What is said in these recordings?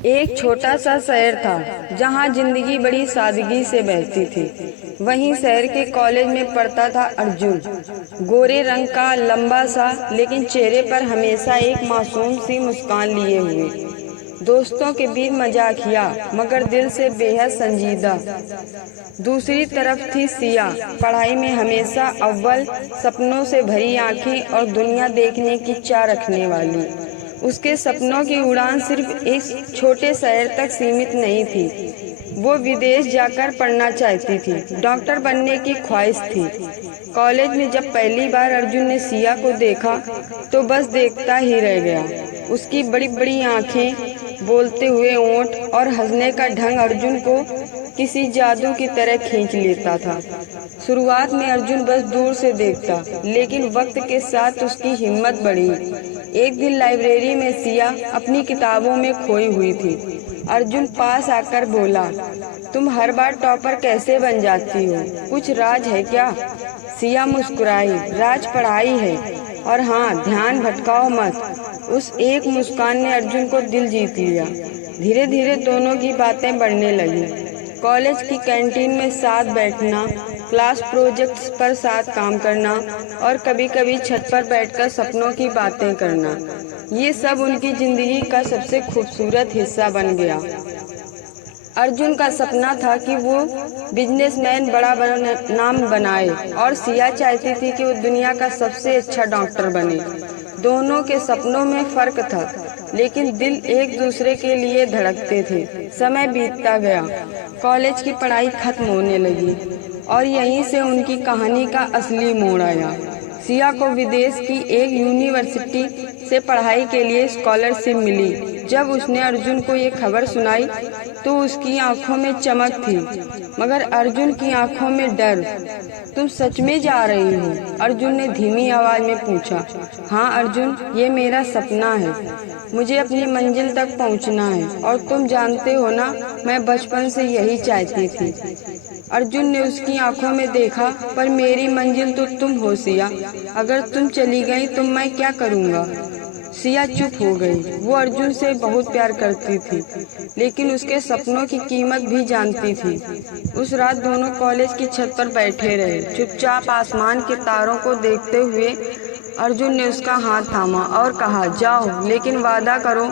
एक छोटा सा शहर था जहाँ जिंदगी बड़ी सादगी से बहती थी। वहीं शहर के कॉलेज में पढ़ता था अर्जुन। गोरे रंग का, लंबा सा, लेकिन चेहरे पर हमेशा एक मासूम सी मुस्कान लिए हुए। दोस्तों के बीच मजाकिया मगर दिल से बेहद संजीदा। दूसरी तरफ थी सिया, पढ़ाई में हमेशा अव्वल, सपनों से भरी आंखें और दुनिया देखने की चाह रखने वाली। उसके सपनों की उड़ान सिर्फ एक छोटे शहर तक सीमित नहीं थी। वो विदेश जाकर पढ़ना चाहती थी, डॉक्टर बनने की ख्वाहिश थी। कॉलेज में जब पहली बार अर्जुन ने सिया को देखा तो बस देखता ही रह गया। उसकी बड़ी बड़ी आंखें, बोलते हुए ओंठ और हंसने का ढंग अर्जुन को किसी जादू की तरह खींच लेता था। शुरुआत में अर्जुन बस दूर से देखता, लेकिन वक्त के साथ उसकी हिम्मत बढ़ी। एक दिन लाइब्रेरी में सिया अपनी किताबों में खोई हुई थी। अर्जुन पास आकर बोला, तुम हर बार टॉपर कैसे बन जाती हो? कुछ राज है क्या? सिया मुस्कुराई, राज पढ़ाई है, और हाँ, ध्यान भटकाओ मत। उस एक मुस्कान ने अर्जुन को दिल जीत लिया। धीरे धीरे दोनों की बातें बढ़ने लगी। कॉलेज की कैंटीन में साथ बैठना, क्लास प्रोजेक्ट्स पर साथ काम करना और कभी कभी छत पर बैठकर सपनों की बातें करना, ये सब उनकी जिंदगी का सबसे खूबसूरत हिस्सा बन गया। अर्जुन का सपना था कि वो बिजनेसमैन बड़ा नाम बनाए और सिया चाहती थी कि वो दुनिया का सबसे अच्छा डॉक्टर बने। दोनों के सपनों में फर्क था, लेकिन दिल एक दूसरे के लिए धड़कते थे। समय बीतता गया, कॉलेज की पढ़ाई खत्म होने लगी और यहीं से उनकी कहानी का असली मोड़ आया। सिया को विदेश की एक यूनिवर्सिटी से पढ़ाई के लिए स्कॉलरशिप मिली। जब उसने अर्जुन को ये खबर सुनाई तो उसकी आंखों में चमक थी, मगर अर्जुन की आंखों में डर। तुम सच में जा रही हो? अर्जुन ने धीमी आवाज में पूछा। हाँ अर्जुन, ये मेरा सपना है। मुझे अपनी मंजिल तक पहुंचना है, और तुम जानते हो ना, मैं बचपन से यही चाहती थी। अर्जुन ने उसकी आंखों में देखा, पर मेरी मंजिल तो तुम हो सिया। अगर तुम चली गई तो मैं क्या करूँगा? सिया चुप हो गई। वो अर्जुन से बहुत प्यार करती थी, लेकिन उसके सपनों की कीमत भी जानती थी। उस रात दोनों कॉलेज की छत पर बैठे रहे, चुपचाप आसमान के तारों को देखते हुए। अर्जुन ने उसका हाथ थामा और कहा, जाओ, लेकिन वादा करो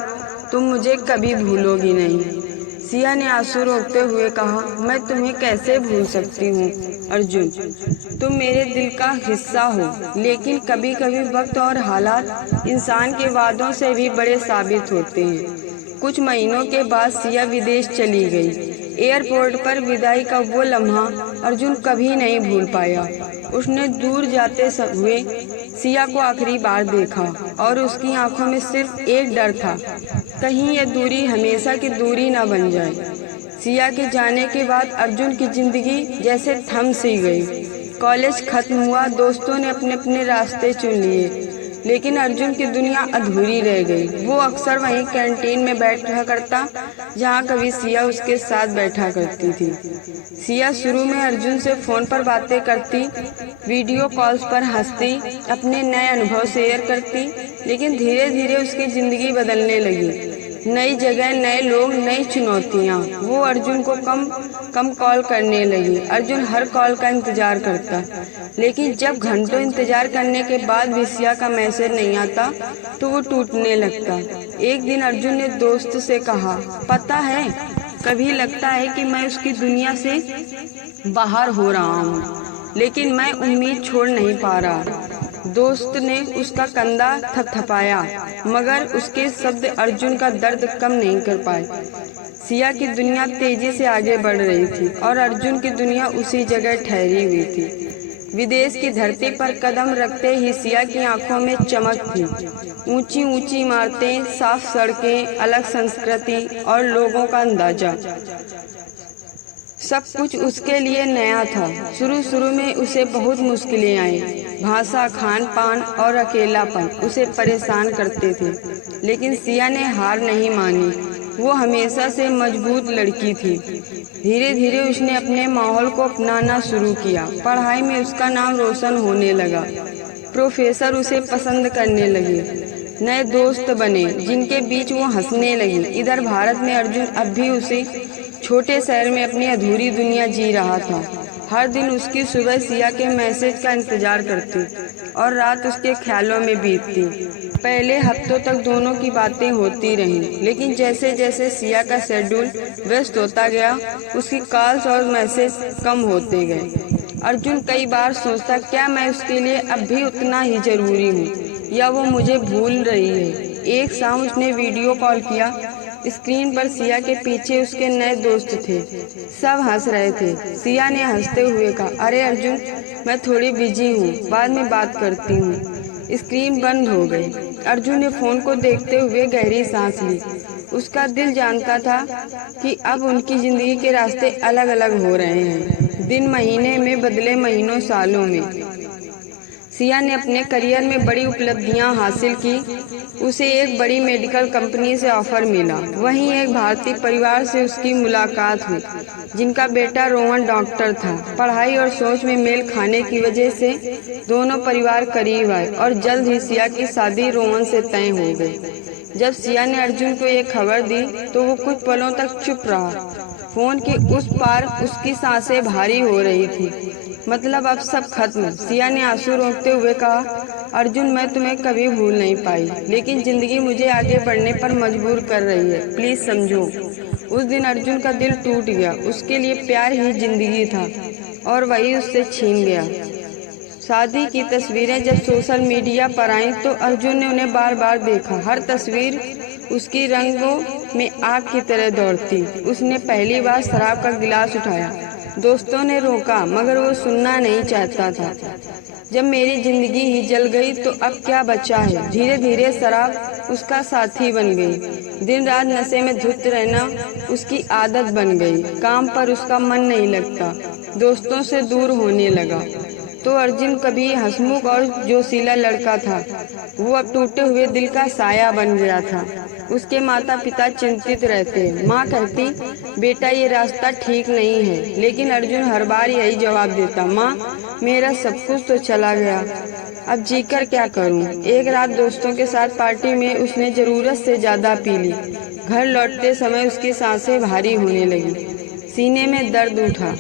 तुम मुझे कभी भूलोगी नहीं। सिया ने आंसू रोकते हुए कहा, मैं तुम्हें कैसे भूल सकती हूँ अर्जुन, तुम मेरे दिल का हिस्सा हो। लेकिन कभी कभी वक्त और हालात इंसान के वादों से भी बड़े साबित होते हैं। कुछ महीनों के बाद सिया विदेश चली गई। एयरपोर्ट पर विदाई का वो लम्हा अर्जुन कभी नहीं भूल पाया। उसने दूर जाते हुए सिया को आखिरी बार देखा और उसकी आंखों में सिर्फ एक डर था, कहीं ये दूरी हमेशा की दूरी न बन जाए। सिया के जाने के बाद अर्जुन की जिंदगी जैसे थम सी गई। कॉलेज खत्म हुआ, दोस्तों ने अपने अपने रास्ते चुन लिए, लेकिन अर्जुन की दुनिया अधूरी रह गई। वो अक्सर वहीं कैंटीन में बैठा करता जहाँ कभी सिया उसके साथ बैठा करती थी। सिया शुरू में अर्जुन से फोन पर बातें करती, वीडियो कॉल्स पर हंसती, अपने नए अनुभव शेयर करती, लेकिन धीरे धीरे उसकी जिंदगी बदलने लगी। नई जगह, नए लोग, नई चुनौतियाँ। वो अर्जुन को कम कॉल करने लगी। अर्जुन हर कॉल का इंतजार करता, लेकिन जब घंटों इंतजार करने के बाद भी सिया का मैसेज नहीं आता तो वो टूटने लगता। एक दिन अर्जुन ने दोस्त से कहा, पता है, कभी लगता है कि मैं उसकी दुनिया से बाहर हो रहा हूँ, लेकिन मैं उम्मीद छोड़ नहीं पा रहा। दोस्त ने उसका कंधा थपथपाया, मगर उसके शब्द अर्जुन का दर्द कम नहीं कर पाए। सिया की दुनिया तेजी से आगे बढ़ रही थी और अर्जुन की दुनिया उसी जगह ठहरी हुई थी। विदेश की धरती पर कदम रखते ही सिया की आंखों में चमक थी। ऊंची ऊंची इमारतें, साफ सड़कें, अलग संस्कृति और लोगों का अंदाजा, सब कुछ उसके लिए नया था। शुरू में उसे बहुत मुश्किलें आई। भाषा, खान पान और अकेलापन उसे परेशान करते थे, लेकिन सिया ने हार नहीं मानी। वो हमेशा से मजबूत लड़की थी। धीरे धीरे उसने अपने माहौल को अपनाना शुरू किया। पढ़ाई में उसका नाम रोशन होने लगा, प्रोफेसर उसे पसंद करने लगे। नए दोस्त बने जिनके बीच वो हंसने लगी। इधर भारत में अर्जुन अब भी उसी छोटे शहर में अपनी अधूरी दुनिया जी रहा था। हर दिन उसकी सुबह सिया के मैसेज का इंतजार करती और रात उसके ख्यालों में बीतती। पहले हफ्तों तक दोनों की बातें होती रहीं, लेकिन जैसे जैसे सिया का शेड्यूल व्यस्त होता गया, उसकी कॉल्स और मैसेज कम होते गए। अर्जुन कई बार सोचता, क्या मैं उसके लिए अब भी उतना ही जरूरी हूँ या वो मुझे भूल रही है। एक शाम उसने वीडियो कॉल किया। स्क्रीन पर सिया के पीछे उसके नए दोस्त थे। सब हंस रहे थे। सिया ने हंसते हुए कहा, अरे अर्जुन, मैं थोड़ी बिजी हूँ, बाद में बात करती हूँ। स्क्रीन बंद हो गई। अर्जुन ने फोन को देखते हुए गहरी सांस ली। उसका दिल जानता था कि अब उनकी जिंदगी के रास्ते अलग अलग हो रहे हैं। दिन महीने में बदले, महीनों सालों में। सिया ने अपने करियर में बड़ी उपलब्धियां हासिल की। उसे एक बड़ी मेडिकल कंपनी से ऑफर मिला। वहीं एक भारतीय परिवार से उसकी मुलाकात हुई जिनका बेटा रोहन डॉक्टर था। पढ़ाई और सोच में मेल खाने की वजह से दोनों परिवार करीब आए और जल्द ही सिया की शादी रोहन से तय हो गई। जब सिया ने अर्जुन को ये खबर दी तो वो कुछ पलों तक चुप रहा। फोन के उस पार उसकी सांसें भारी हो रही थी। मतलब अब सब खत्म। सिया ने आंसू रोकते हुए कहा, अर्जुन, मैं तुम्हें कभी भूल नहीं पाई, लेकिन जिंदगी मुझे आगे बढ़ने पर मजबूर कर रही है। प्लीज समझो। उस दिन अर्जुन का दिल टूट गया। उसके लिए प्यार ही जिंदगी था और वही उससे छीन गया। शादी की तस्वीरें जब सोशल मीडिया पर आईं तो अर्जुन ने उन्हें बार बार देखा। हर तस्वीर उसकी रंगों में आग की तरह दौड़ती। उसने पहली बार शराब का गिलास उठाया। दोस्तों ने रोका, मगर वो सुनना नहीं चाहता था। जब मेरी जिंदगी ही जल गई तो अब क्या बचा है। धीरे धीरे शराब उसका साथी बन गई। दिन रात नशे में धुत रहना उसकी आदत बन गई। काम पर उसका मन नहीं लगता। दोस्तों से दूर होने लगा। तो अर्जुन कभी हंसमुख और जोशीला लड़का था, वो अब टूटे हुए दिल का साया बन गया था। उसके माता पिता चिंतित रहते। माँ कहती, बेटा ये रास्ता ठीक नहीं है, लेकिन अर्जुन हर बार यही जवाब देता, माँ मेरा सब कुछ तो चला गया, अब जीकर क्या करूं। एक रात दोस्तों के साथ पार्टी में उसने जरूरत से ज्यादा पी ली। घर लौटते समय उसकी सांसें भारी होने लगी। सीने में दर्द उठा।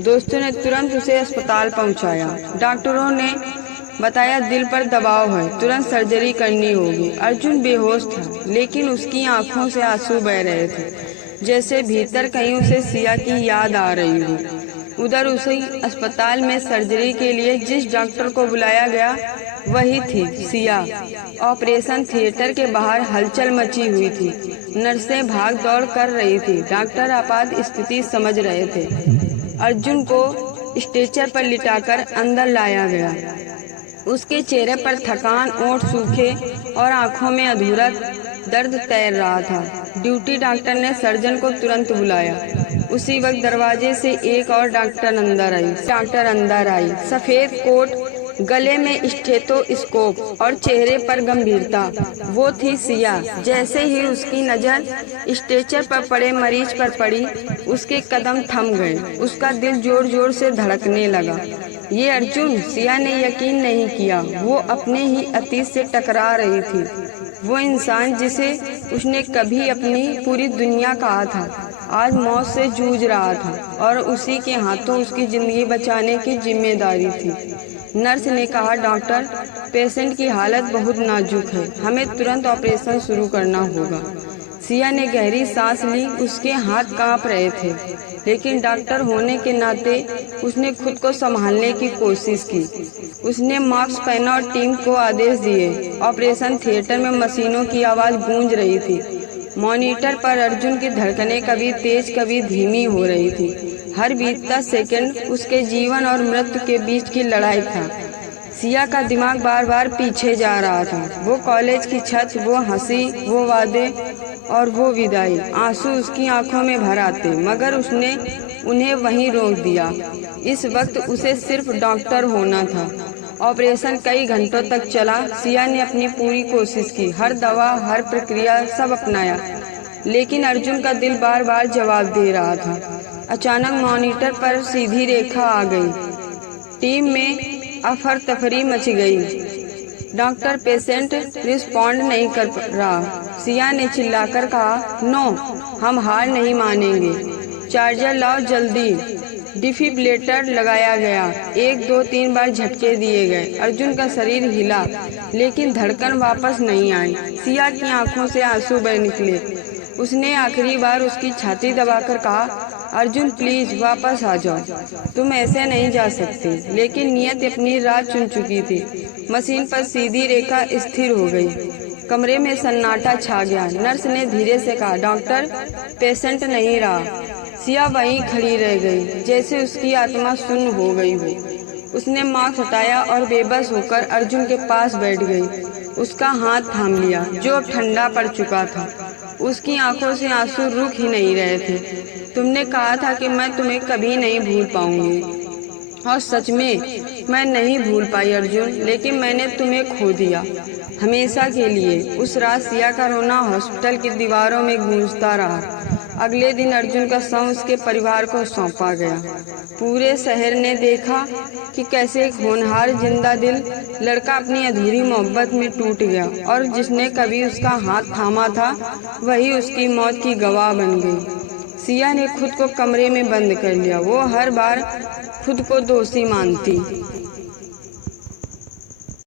दोस्तों ने तुरंत उसे अस्पताल पहुंचाया। डॉक्टरों ने बताया दिल पर दबाव है, तुरंत सर्जरी करनी होगी। अर्जुन बेहोश था, लेकिन उसकी आंखों से आंसू बह रहे थे, जैसे भीतर कहीं उसे सिया की याद आ रही हो। उधर उसी अस्पताल में सर्जरी के लिए जिस डॉक्टर को बुलाया गया वही थी सिया। ऑपरेशन थिएटर के बाहर हलचल मची हुई थी। नर्सें भाग दौड़ कर रही थी। डॉक्टर आपात स्थिति समझ रहे थे। अर्जुन को स्ट्रेचर पर लिटाकर अंदर लाया गया। उसके चेहरे पर थकान, ओंठ सूखे और आंखों में अधूरा दर्द तैर रहा था। ड्यूटी डॉक्टर ने सर्जन को तुरंत बुलाया। उसी वक्त दरवाजे से एक और डॉक्टर अंदर आई। सफेद कोट, गले में स्टेथोस्कोप और चेहरे पर गंभीरता। वो थी सिया। जैसे ही उसकी नजर स्ट्रेचर पर पड़े मरीज पर पड़ी, उसके कदम थम गए। उसका दिल जोर जोर से धड़कने लगा। ये अर्जुन, सिया ने यकीन नहीं किया। वो अपने ही अतीत से टकरा रही थी। वो इंसान जिसे उसने कभी अपनी पूरी दुनिया कहा था, आज मौत से जूझ रहा था और उसी के हाथों उसकी जिंदगी बचाने की जिम्मेदारी थी। नर्स ने कहा, डॉक्टर, पेशेंट की हालत बहुत नाजुक है, हमें तुरंत ऑपरेशन शुरू करना होगा। सिया ने गहरी सांस ली। उसके हाथ कांप रहे थे, लेकिन डॉक्टर होने के नाते उसने खुद को संभालने की कोशिश की। उसने मास्क पहना और टीम को आदेश दिए। ऑपरेशन थिएटर में मशीनों की आवाज गूंज रही थी। मॉनिटर पर अर्जुन की धड़कनें कभी तेज कभी धीमी हो रही थी। हर बीतता सेकंड उसके जीवन और मृत्यु के बीच की लड़ाई था। सिया का दिमाग बार बार पीछे जा रहा था। वो कॉलेज की छत, वो हंसी, वो वादे और वो विदाई। आंसू उसकी आंखों में भर आते, मगर उसने उन्हें वहीं रोक दिया। इस वक्त उसे सिर्फ डॉक्टर होना था। ऑपरेशन कई घंटों तक चला। सिया ने अपनी पूरी कोशिश की, हर दवा, हर प्रक्रिया सब अपनाया, लेकिन अर्जुन का दिल बार बार जवाब दे रहा था। अचानक मॉनिटर पर सीधी रेखा आ गई। टीम में अफर तफरी मच गई। डॉक्टर पेशेंट रिस्पॉन्ड नहीं कर रहा। सिया ने चिल्लाकर कहा, नो, हम हार नहीं मानेंगे। चार्जर लाओ जल्दी। डिफिब्रिलेटर लगाया गया। 1 2 3 बार झटके दिए गए। अर्जुन का शरीर हिला, लेकिन धड़कन वापस नहीं आई। सिया की आंखों से आंसू बह निकले। उसने आखिरी बार उसकी छाती दबाकर कहा, अर्जुन प्लीज वापस आ जाओ, तुम ऐसे नहीं जा सकते। लेकिन नियत अपनी राह चुन चुकी थी। मशीन पर सीधी रेखा स्थिर हो गई। कमरे में सन्नाटा छा गया। नर्स ने धीरे से कहा, डॉक्टर, पेशेंट नहीं रहा। सिया वहीं खड़ी रह गई, जैसे उसकी आत्मा शून्य हो गई हो। उसने मास्क हटाया और बेबस होकर अर्जुन के पास बैठ गई। उसका हाथ थाम लिया, जो अब ठंडा पड़ चुका था। उसकी आंखों से आंसू रुक ही नहीं रहे थे। तुमने कहा था कि मैं तुम्हें कभी नहीं भूल पाऊंगी, और सच में मैं नहीं भूल पाई अर्जुन, लेकिन मैंने तुम्हें खो दिया, हमेशा के लिए। उस रात सिया का रोना हॉस्पिटल की दीवारों में गूंजता रहा। अगले दिन अर्जुन का शव उसके परिवार को सौंपा गया। पूरे शहर ने देखा कि कैसे एक होनहार जिंदा दिल लड़का अपनी अधूरी मोहब्बत में टूट गया, और जिसने कभी उसका हाथ थामा था वही उसकी मौत की गवाह बन गई। सिया ने खुद को कमरे में बंद कर लिया। वो हर बार खुद को दोषी मानती।